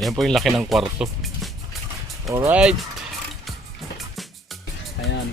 Ayan po yung laki ng kwarto. Alright. Ayan.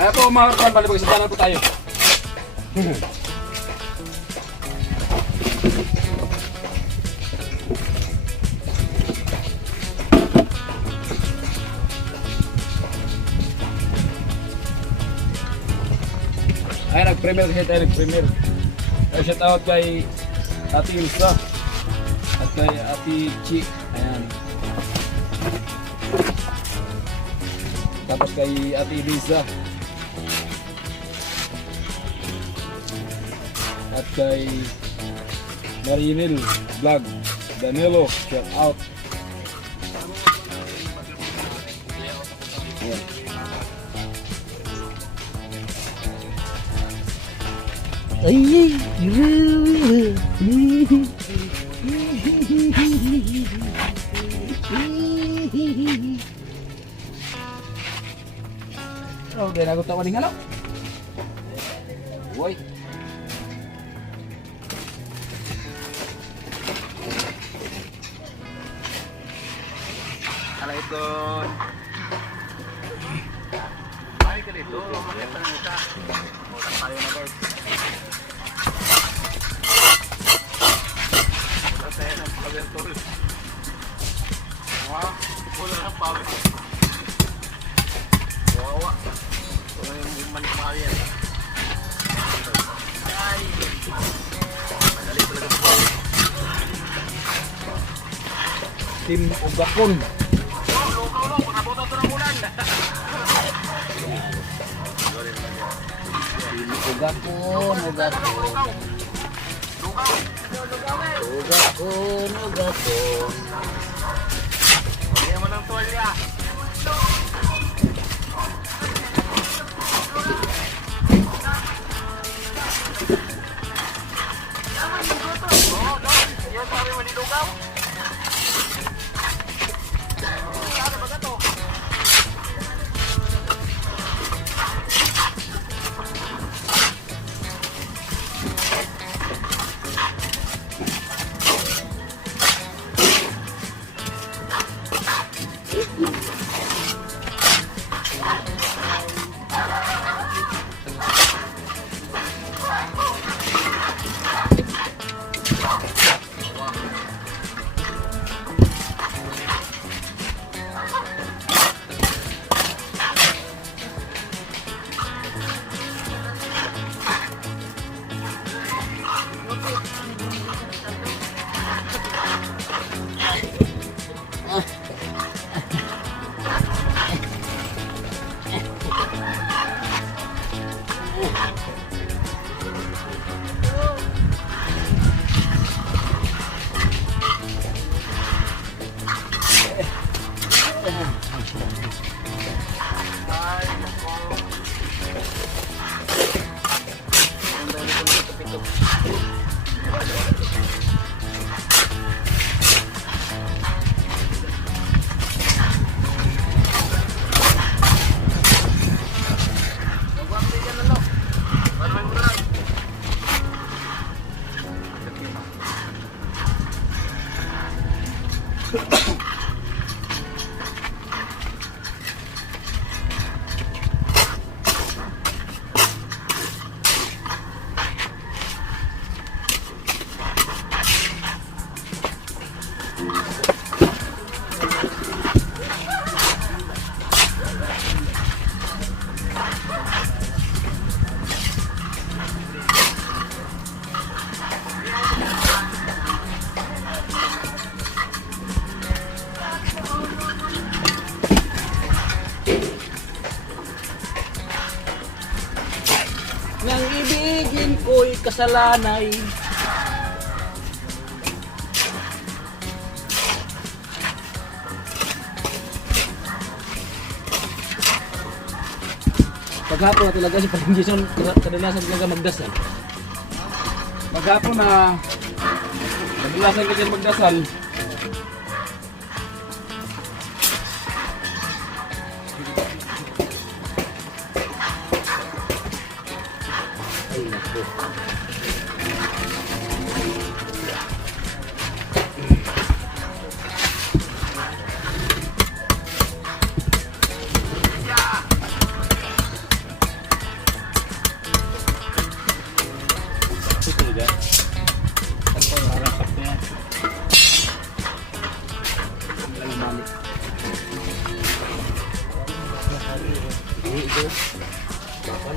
Ayan po mga kapan, balibag sa dalan po tayo. Ayan, nag-premier kasi tayo, nag-premier. Ay, shout out kay Ate Ilsa at kay Ate Chi. Ayan. Tapos kay Ate Elisa. At kay Marinil Vlog, Danilo, shout out. Ayan. Oh, kaya nagutawan ng ano? Uy. Ala ito. Ay, ganito. Mamaya pa lang ita. Ulang tayo na guys. Wala tayo ng power tool. Wala ng power tool. Wawa. Wala yung manikmaw yan. Ay. Madali talaga ito. Team Ugakon. Ugakon. Hindi mo ng tuwalya. Yan sabi mo ni Lugaw. ko'y kasalanay. Paghapon na talaga si Paring Jason, kadalasan talaga magdasal. Paghapon na kadalasan ka dyan magdasal. Ay, naku. Ito talaga. Ano ko narasak niya? Ang mali. Ito. Bakal.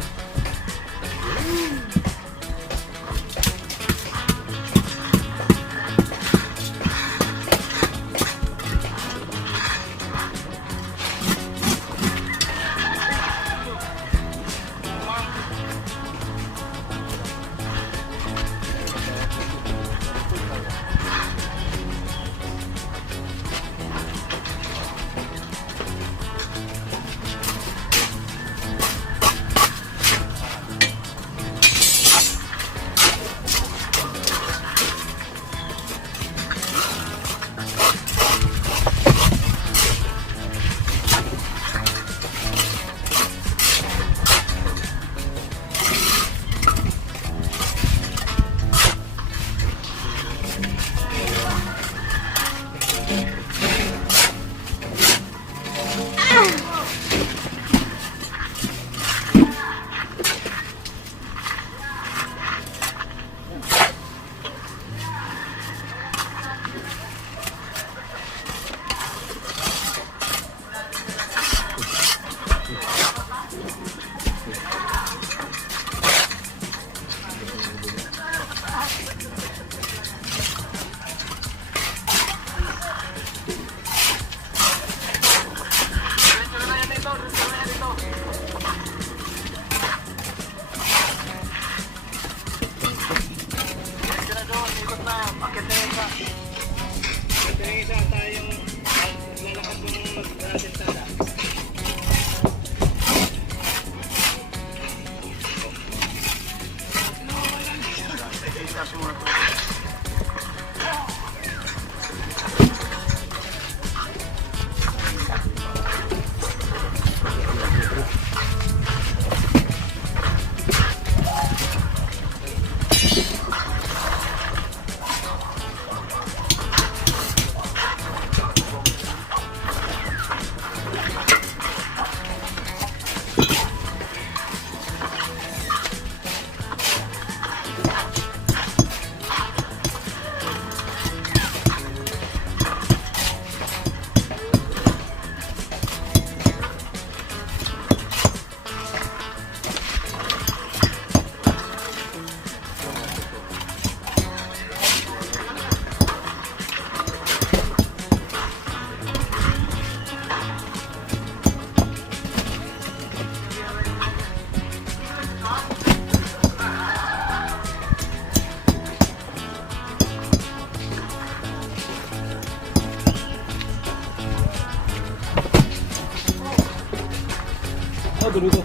Oh, dulu tuh.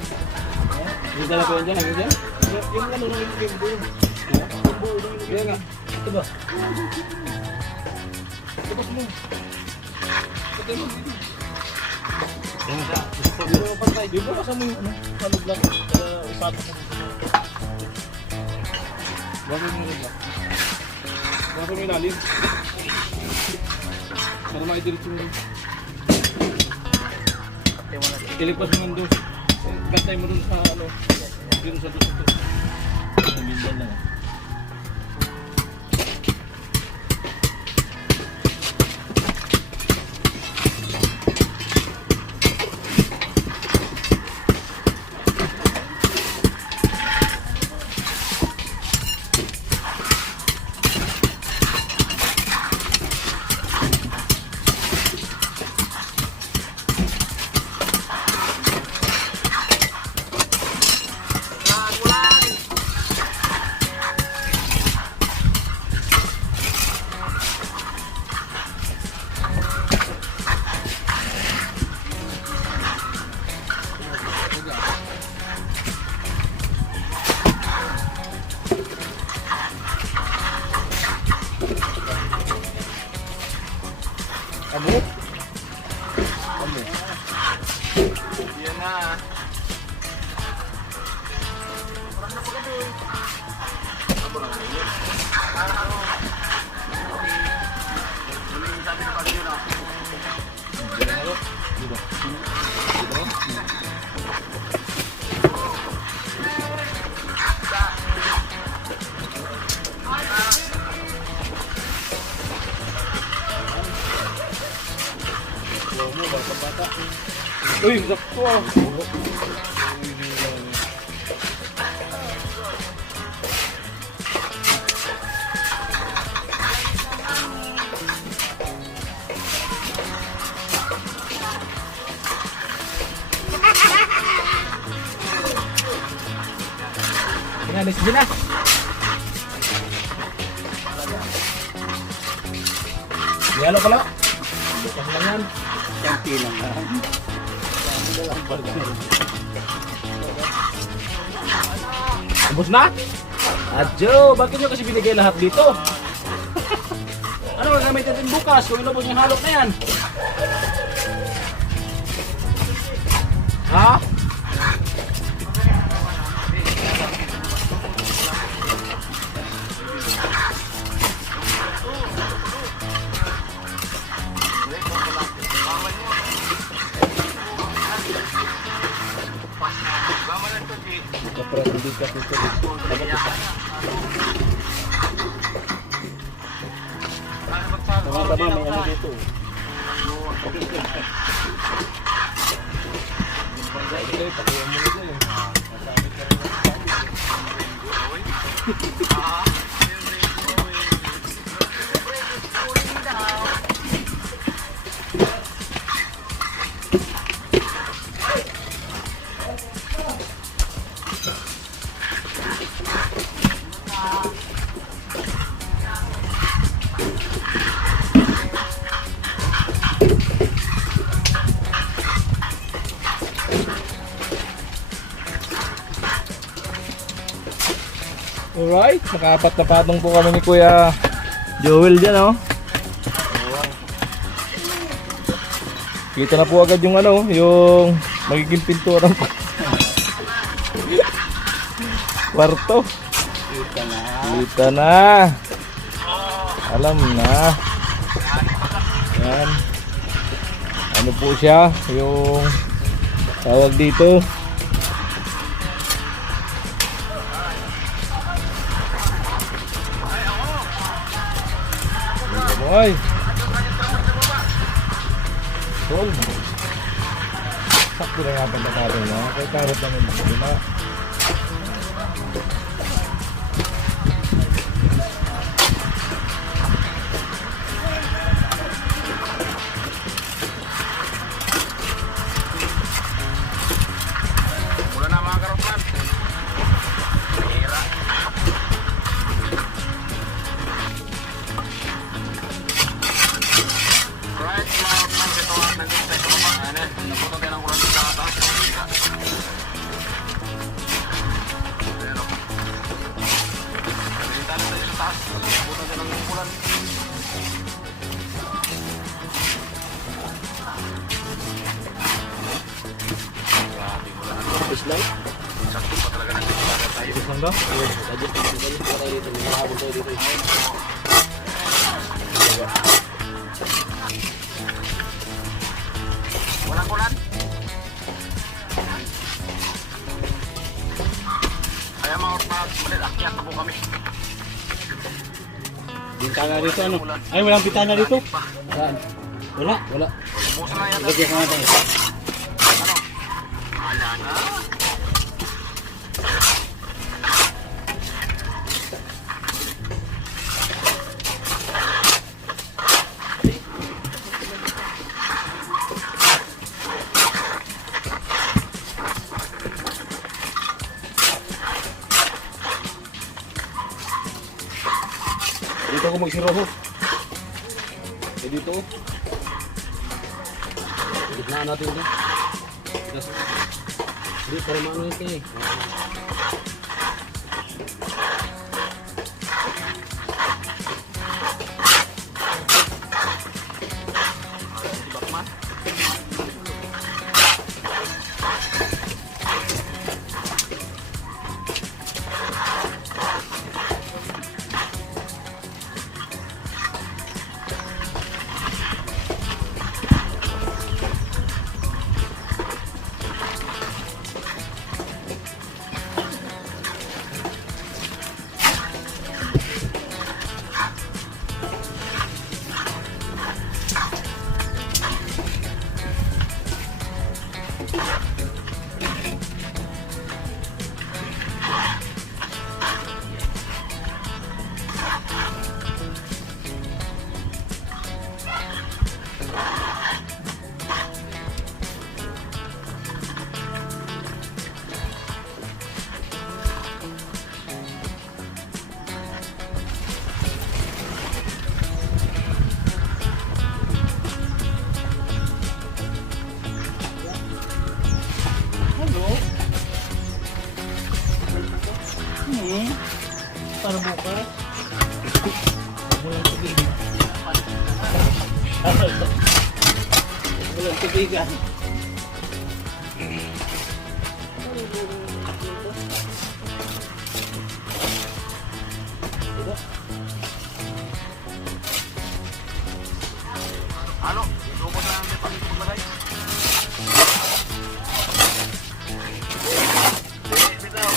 Di dalam penjara lagi kan? Yung ano nang yung buo. Iya enggak? Itu, Bos. Itu Bos mo. Ito mo dito. Pero patay, di ba kasama yung ano? Salog lang. Usapan mo. Gawin mo rin lang. Gawin mo ilalim. Para maidiretso mo rin. Ilipas mo doon. Gantay mo doon sa ano. Dito sa doon. Sa mindan lang. na. Uy, sakto ah. Sige na. Yalo pala. Bukas lang yan. Kampi lang na. Ubus na? Adjo, bakit nyo kasi binigay lahat dito? Ano gagamit natin bukas kung ilubos yung halok na yan? Ha? Tama, may ano dito. Alright, nakaapat na patong po kami ni Kuya Joel dyan, oh. Kita na po agad yung ano, yung magiging pintura ng kwarto. Kita na. Alam na. Yan. Ano po siya, yung tawag dito. Ay. Tol. Sakto na nga pagkakaroon na. Kaya karot lang yung lima. Wala na mga karopan. Hira. Right, nandito tayo sa baba. Ano, naputo tayo ng kulang sa taas. Pero, nandito tayo sa taas. Naputo tayo ng kulang. Islam? Sakto pa talaga natin tayo. Islam ba? Walang kulan. Kaya mga malit akyat na po kami. Bintana dito ano? Ay, walang bintana dito? Saan? Wala. Busa na yan. Lagyan ko nga tayo. Ano? Wala na. Dito ako magsiroho. Dito. Gitna natin dito. Hindi, para maano ito eh. Para bukas. Walang tubig. Walang tubigan. Ano? Lubos na namin paglagay. Bitaw.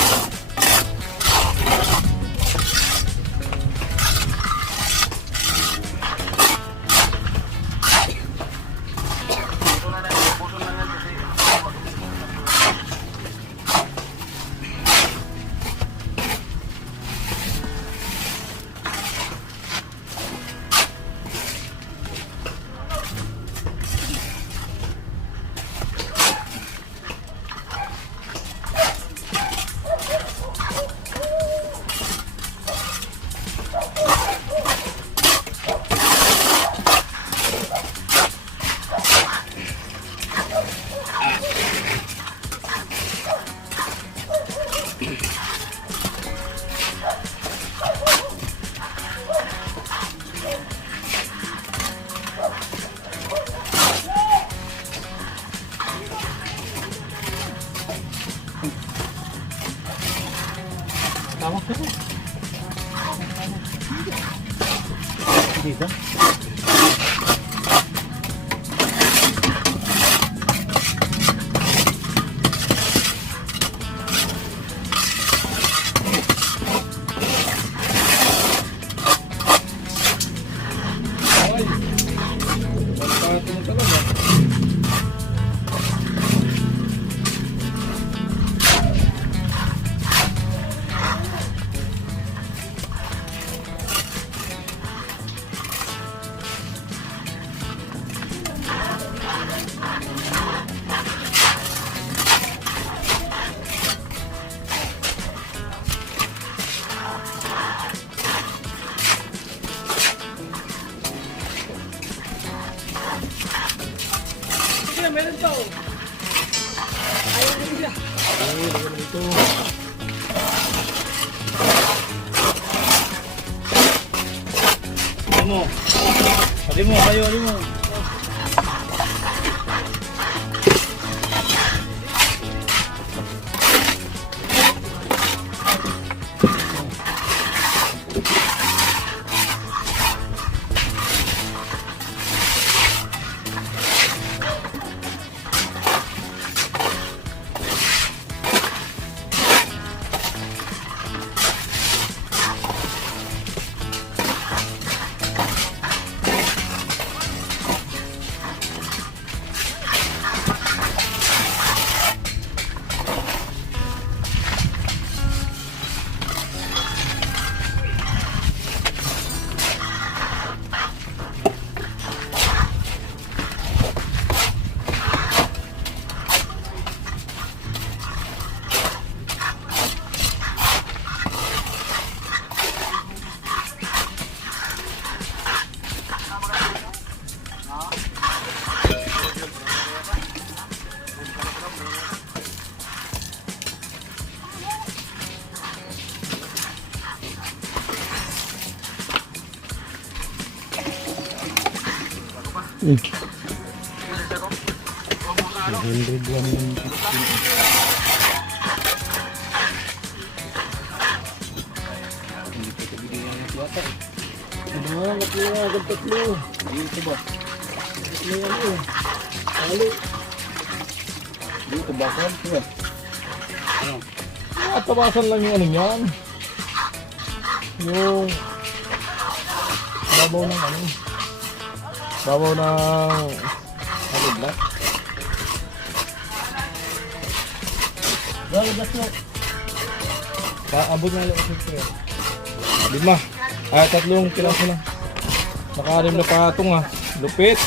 Tama ka po. Dito. Ay! Pagkakataon mo talaga. Sige, meron to. Ayaw ko siya. Ay, meron ito. Sabi mo. Sabi mo, kayo, sabi mo. Dito basan. Tabasan lang yung ano niyan. Yung babaw ng ano. Babaw ng halid na. Paabot na lang ako sir. 5. Ay, 3 piraso na. Naka-6 na patong ah. Lupit.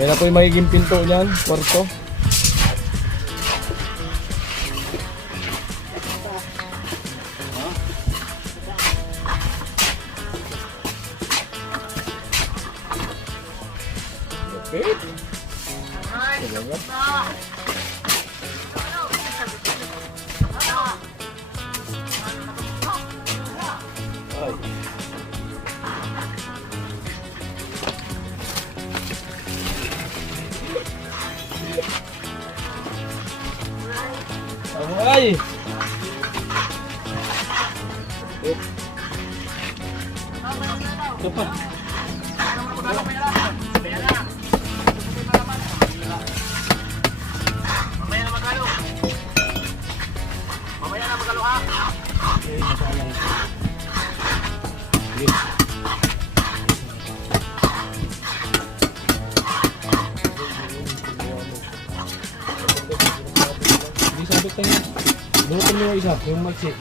Yan na po yung magiging pinto niyan. Kwarto. Lupit. Ay! Ito pa. Mamaya na magalo ha. Hindi sabit ka niya. Bunutin mo yung isa, yung magsi.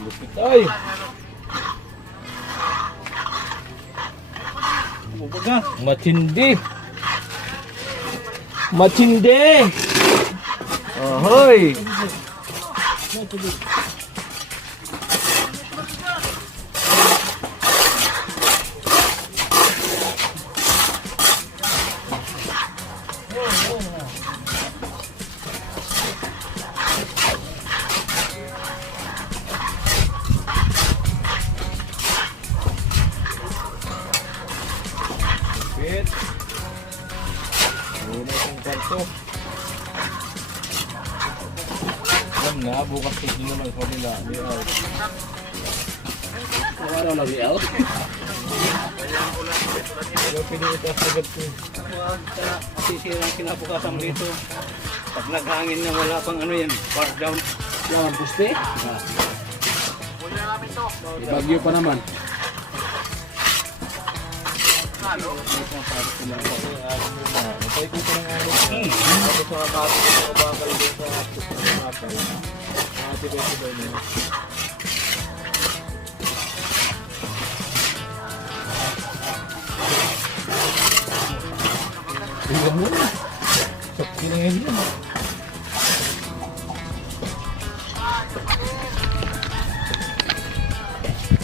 Lupit ay! Matindi! Matindi! Ahoy! Lupit! Muna itong kwarto. Alam na, bukas ko din naman sa nila. Layout. Araw na layout. Pero pinilitas agad ko. Masisira ang kinabukasan dito. Pag naghangin na wala pang ano yan, park down. Yan, puste. Bagyo pa naman. Matay ko pa ng araw. Tapos mga kato ko mga bakal doon sa bakal. Mga tibay-tibay na yun. Tingnan mo. Sakti na yan yan.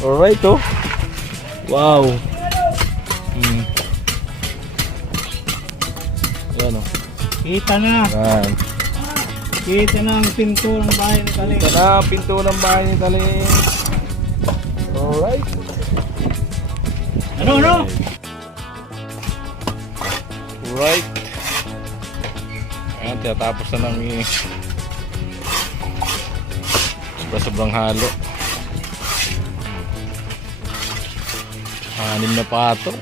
Alright oh. Wow. Ayan oh. Kita na. Ayan. Kita na ang pinto ng bahay ni Kaling. Ito na ang pinto ng bahay ni Taling. Alright. Ano? Alright. Ayan, tinatapos na ng sobrang halo. 6 na patong.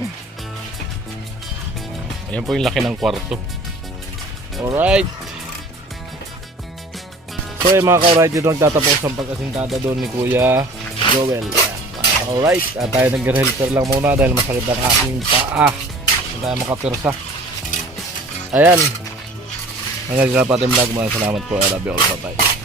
Ayan po yung laki ng kwarto. Alright. So yung mga ka-alright, dito nagtatapos ang pagkasintada doon ni Kuya Joel. Alright, at tayo nag-helper lang muna dahil masakit ang aking paa. Hindi tayo makapirsa. Ayan. Hanggang sa pating vlog, maraming salamat po. I love you all. Bye-bye.